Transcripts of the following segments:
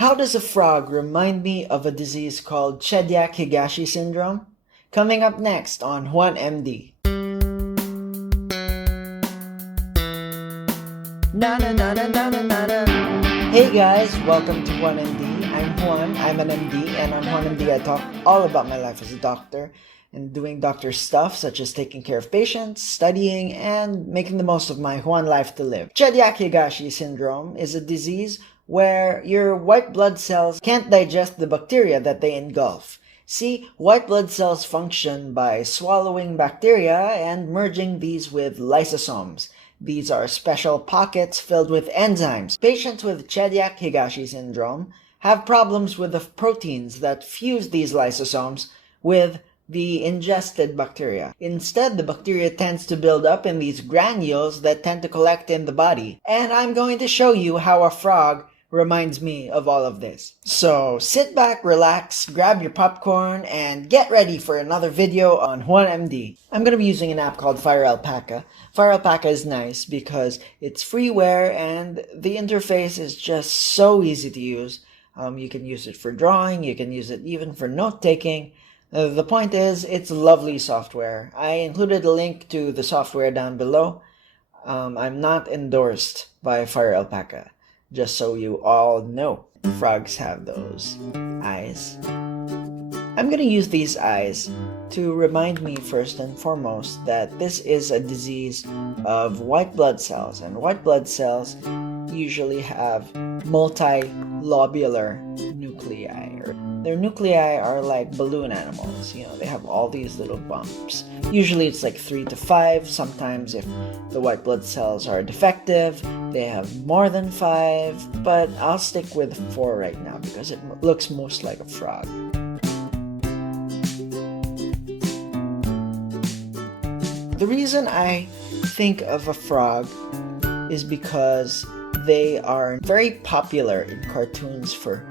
How does a frog remind me of a disease called Chediak-Higashi Syndrome? Coming up next on JuanMD. Hey guys, welcome to JuanMD. I'm Juan, I'm an MD, and on JuanMD I talk all about my life as a doctor and doing doctor stuff such as taking care of patients, studying, and making the most of my Juan life to live. Chediak-Higashi Syndrome is a disease where your white blood cells can't digest the bacteria that they engulf. See, white blood cells function by swallowing bacteria and merging these with lysosomes. These are special pockets filled with enzymes. Patients with Chediak-Higashi Syndrome have problems with the proteins that fuse these lysosomes with the ingested bacteria. Instead, the bacteria tends to build up in these granules that tend to collect in the body. And I'm going to show you how a frog reminds me of all of this. So sit back, relax, grab your popcorn, and get ready for another video on JuanMD. I'm going to be using an app called Fire Alpaca. Fire Alpaca is nice because it's freeware and the interface is just so easy to use. You can use it for drawing, you can use it even for note-taking. The point is, it's lovely software. I included a link to the software down below. I'm not endorsed by Fire Alpaca, just so you all know. Frogs have those eyes. I'm going to use these eyes to remind me first and foremost that this is a disease of white blood cells, and white blood cells usually have multilobular nuclei. Their nuclei are like balloon animals. They have all these little bumps. Usually it's like 3 to 5. Sometimes if the white blood cells are defective, they have more than 5. But I'll stick with 4 right now because it looks most like a frog. The reason I think of a frog is because they are very popular in cartoons for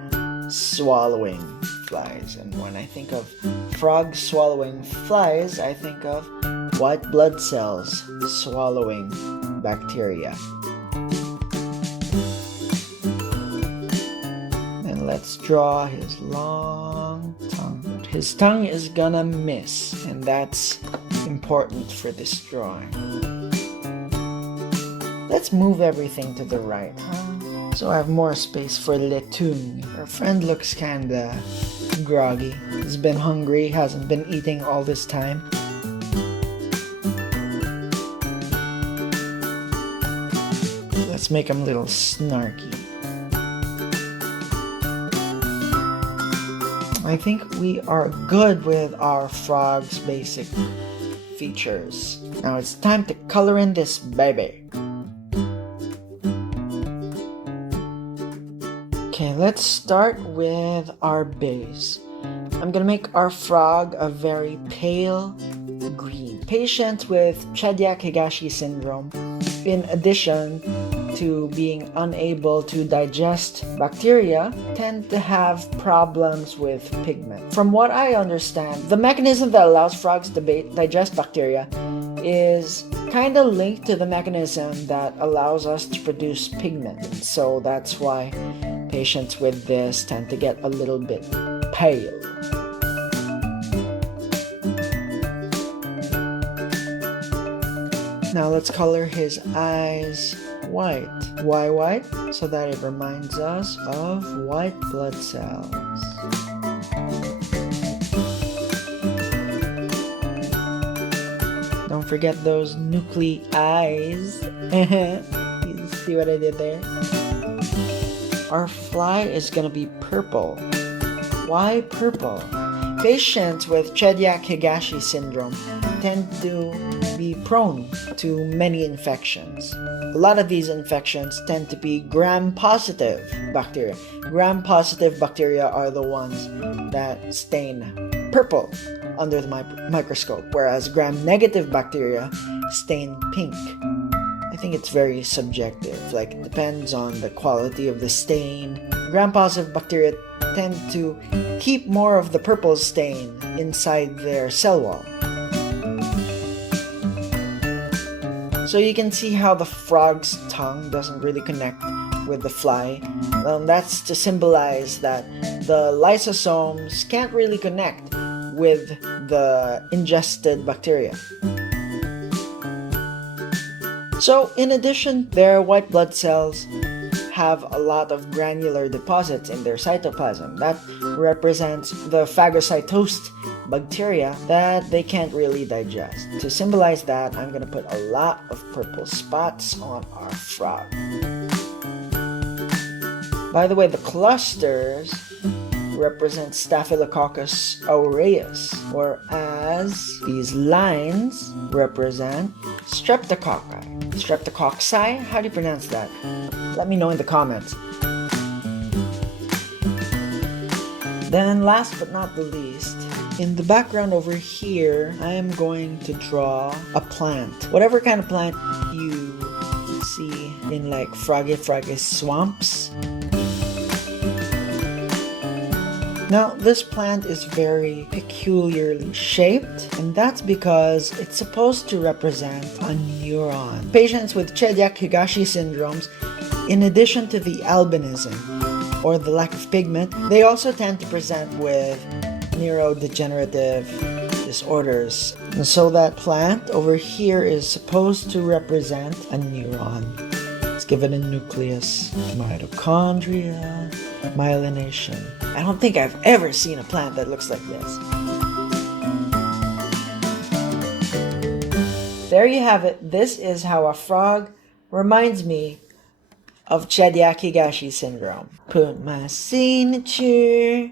swallowing flies. And when I think of frogs swallowing flies, I think of white blood cells swallowing bacteria. And let's draw his long tongue. His tongue is gonna miss, and that's important for this drawing. Let's move everything to the right, so I have more space for the tongue. Our friend looks kinda groggy. He's been hungry, hasn't been eating all this time. Let's make him a little snarky. I think we are good with our frog's basic features. Now it's time to color in this baby. Okay, let's start with our base. I'm gonna make our frog a very pale green. Patients with Chediak-Higashi Syndrome, in addition to being unable to digest bacteria, tend to have problems with pigment. From what I understand, the mechanism that allows frogs to digest bacteria is kind of linked to the mechanism that allows us to produce pigment. So that's why patients with this tend to get a little bit pale. Now let's color his eyes white. Why white? So that it reminds us of white blood cells. Don't forget those nuclei eyes. You see what I did there? Our fly is gonna be purple. Why purple? Patients with Chediak-Higashi Syndrome tend to be prone to many infections. A lot of these infections tend to be gram-positive bacteria. Gram-positive bacteria are the ones that stain purple under the microscope, whereas gram-negative bacteria stain pink. I think it's very subjective, like it depends on the quality of the stain. Gram-positive bacteria tend to keep more of the purple stain inside their cell wall. So you can see how the frog's tongue doesn't really connect with the fly. That's to symbolize that the lysosomes can't really connect with the ingested bacteria. So in addition, their white blood cells have a lot of granular deposits in their cytoplasm. That represents the phagocytosed bacteria that they can't really digest. To symbolize that, I'm going to put a lot of purple spots on our frog. By the way, the clusters represent Staphylococcus aureus, whereas these lines represent streptococci. Streptococci? How do you pronounce that? Let me know in the comments. Then last but not the least, in the background over here, I am going to draw a plant. Whatever kind of plant you see in like froggy swamps. Now, this plant is very peculiarly shaped, and that's because it's supposed to represent a neuron. Patients with Chediak-Higashi syndromes, in addition to the albinism, or the lack of pigment, they also tend to present with neurodegenerative disorders. And so that plant over here is supposed to represent a neuron. It's given a nucleus, mitochondria, myelination. I don't think I've ever seen a plant that looks like this. There you have it. This is how a frog reminds me of Chediak-Higashi Syndrome. Put my signature.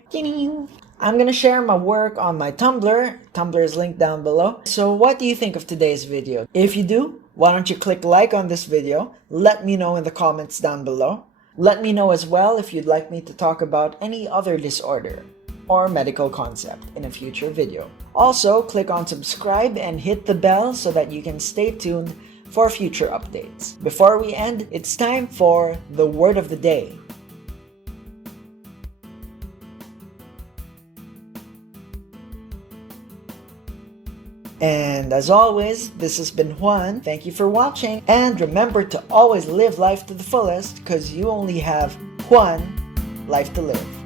I'm going to share my work on my Tumblr. Tumblr is linked down below. So what do you think of today's video? If you do, why don't you click like on this video? Let me know in the comments down below. Let me know as well if you'd like me to talk about any other disorder or medical concept in a future video. Also, click on subscribe and hit the bell so that you can stay tuned for future updates. Before we end, it's time for the word of the day. And as always, this has been Juan. Thank you for watching. And remember to always live life to the fullest, because you only have one life to live.